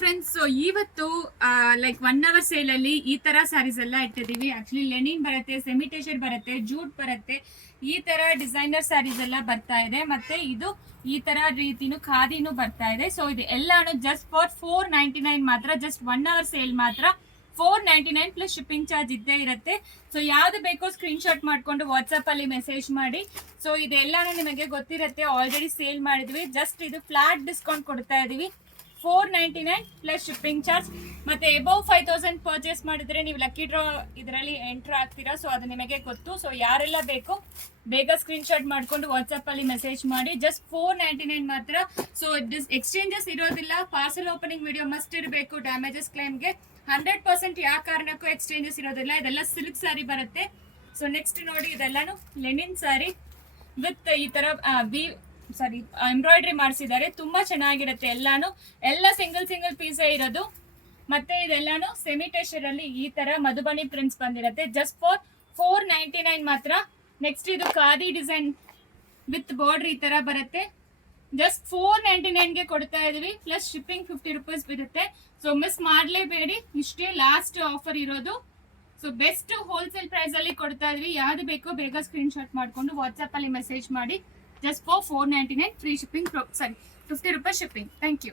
Friends, so ಇವತ್ತು like 1 hour sale ಅಲ್ಲಿ ಈ ತರ ಸ್ಯಾರೀಸ್ ಎಲ್ಲ ಇಟ್ಟಿದೀವಿ. ಆಕ್ಚುಲಿ ಲೆನಿನ್ ಬರುತ್ತೆ, ಸೆಮಿ ಟೇಶರ್ ಬರುತ್ತೆ, ಜೂಟ್ ಬರುತ್ತೆ, ಈ ತರ ಡಿಸೈನರ್ ಸ್ಯಾರೀಸ್ ಎಲ್ಲ ಬರ್ತಾ ಇದೆ. ಮತ್ತೆ ಇದು ಈ ತರ ರೀತಿನೂ ಖಾದಿನೂ ಬರ್ತಾ ಇದೆ. ಸೊ ಇದು ಎಲ್ಲಾನು ಜಸ್ಟ್ ಫಾರ್ 499 ಮಾತ್ರ, ಜಸ್ಟ್ 1 hour ಸೇಲ್ ಮಾತ್ರ 499 ಪ್ಲಸ್ ಶಿಪ್ಪಿಂಗ್ ಚಾರ್ಜ್ ಇದ್ದೇ ಇರುತ್ತೆ. ಸೊ ಯಾವ್ದು ಬೇಕೋ ಸ್ಕ್ರೀನ್ ಶಾಟ್ ಮಾಡ್ಕೊಂಡು ವಾಟ್ಸ್ಆಪ್ ಅಲ್ಲಿ ಮೆಸೇಜ್ ಮಾಡಿ. ಸೊ ಇದೆಲ್ಲಾನು ನಿಮಗೆ ಗೊತ್ತಿರುತ್ತೆ, ಆಲ್ರೆಡಿ ಸೇಲ್ ಮಾಡಿದ್ವಿ. ಜಸ್ಟ್ ಇದು ಫ್ಲಾಟ್ ಡಿಸ್ಕೌಂಟ್ ಕೊಡ್ತಾ ಇದೀವಿ, 499 ಪ್ಲಸ್ ಶಿಪ್ಪಿಂಗ್ ಚಾರ್ಜ್. ಮತ್ತೆ ಎಬವ್ 5000 ಪರ್ಚೇಸ್ ಮಾಡಿದ್ರೆ ನೀವು ಲಕ್ಕಿ ಡ್ರಾ ಇದರಲ್ಲಿ ಎಂಟರ್ ಆಗ್ತೀರಾ. ಸೊ ಅದು ನಿಮಗೆ ಗೊತ್ತು. ಸೊ ಯಾರೆಲ್ಲ ಬೇಕು ಬೇಗ ಸ್ಕ್ರೀನ್ ಶಾಟ್ ಮಾಡ್ಕೊಂಡು ವಾಟ್ಸ್ಆಪ್ ಅಲ್ಲಿ ಮೆಸೇಜ್ ಮಾಡಿ. ಜಸ್ಟ್ 499 ಮಾತ್ರ. ಸೊ ಎಕ್ಸ್ಚೇಂಜಸ್ ಇರೋದಿಲ್ಲ. ಪಾರ್ಸಲ್ ಓಪನಿಂಗ್ ವಿಡಿಯೋ ಮಸ್ಟ್ ಇರಬೇಕು. ಡ್ಯಾಮೇಜಸ್ ಕ್ಲೈಮ್ಗೆ 100% ಯಾವ ಕಾರಣಕ್ಕೂ ಎಕ್ಸ್ಚೇಂಜಸ್ ಇರೋದಿಲ್ಲ. ಇದೆಲ್ಲ ಸಿಲ್ಕ್ ಸ್ಯಾರಿ ಬರುತ್ತೆ. ಸೊ ನೆಕ್ಸ್ಟ್ ನೋಡಿ, ಇದೆಲ್ಲಾನು ಲೆನಿನ್ ಸ್ಯಾರಿ ವಿತ್ ಈ ತರ ಎಂಬ್ರಾಯ್ಡ್ರಿ ಮಾಡಿಸಿದ್ದಾರೆ. ತುಂಬಾ ಚೆನ್ನಾಗಿರುತ್ತೆ. ಎಲ್ಲ ಸಿಂಗಲ್ ಪೀಸೇ ಇರೋದು. ಮತ್ತೆ ಇದೆಲ್ಲಾನು ಸೆಮಿ ಟೇಶರ್ ಅಲ್ಲಿ ಈ ತರ ಮಧುಬನಿ ಪ್ರಿಂಟ್ಸ್ ಬಂದಿರುತ್ತೆ. ಜಸ್ಟ್ ಫಾರ್ 499 ಮಾತ್ರ. ನೆಕ್ಸ್ಟ್ ಇದು ಖಾದಿ ಡಿಸೈನ್ ವಿತ್ ಬಾರ್ಡರ್ ಈ ತರ ಬರುತ್ತೆ. ಜಸ್ಟ್ 499 ಗೆ ಕೊಡ್ತಾ ಇದೀವಿ, ಪ್ಲಸ್ ಶಿಪ್ಪಿಂಗ್ 50 ರೂಪೀಸ್ ಬರುತ್ತೆ. ಸೊ ಮಿಸ್ ಮಾಡಲೇಬೇಡಿ, ಇಷ್ಟೇ ಲಾಸ್ಟ್ ಆಫರ್ ಇರೋದು. ಸೊ ಬೆಸ್ಟ್ ಹೋಲ್ಸೇಲ್ ಪ್ರೈಸ್ ಅಲ್ಲಿ ಕೊಡ್ತಾ ಇದೀವಿ. ಯಾವ್ದು ಬೇಕೋ ಬೇಗ ಸ್ಕ್ರೀನ್ ಶಾಟ್ ಮಾಡ್ಕೊಂಡು ವಾಟ್ಸ್ಆಪ್ ಅಲ್ಲಿ ಮೆಸೇಜ್ ಮಾಡಿ. Just for 499 free shipping, 50 rupees shipping. Thank you.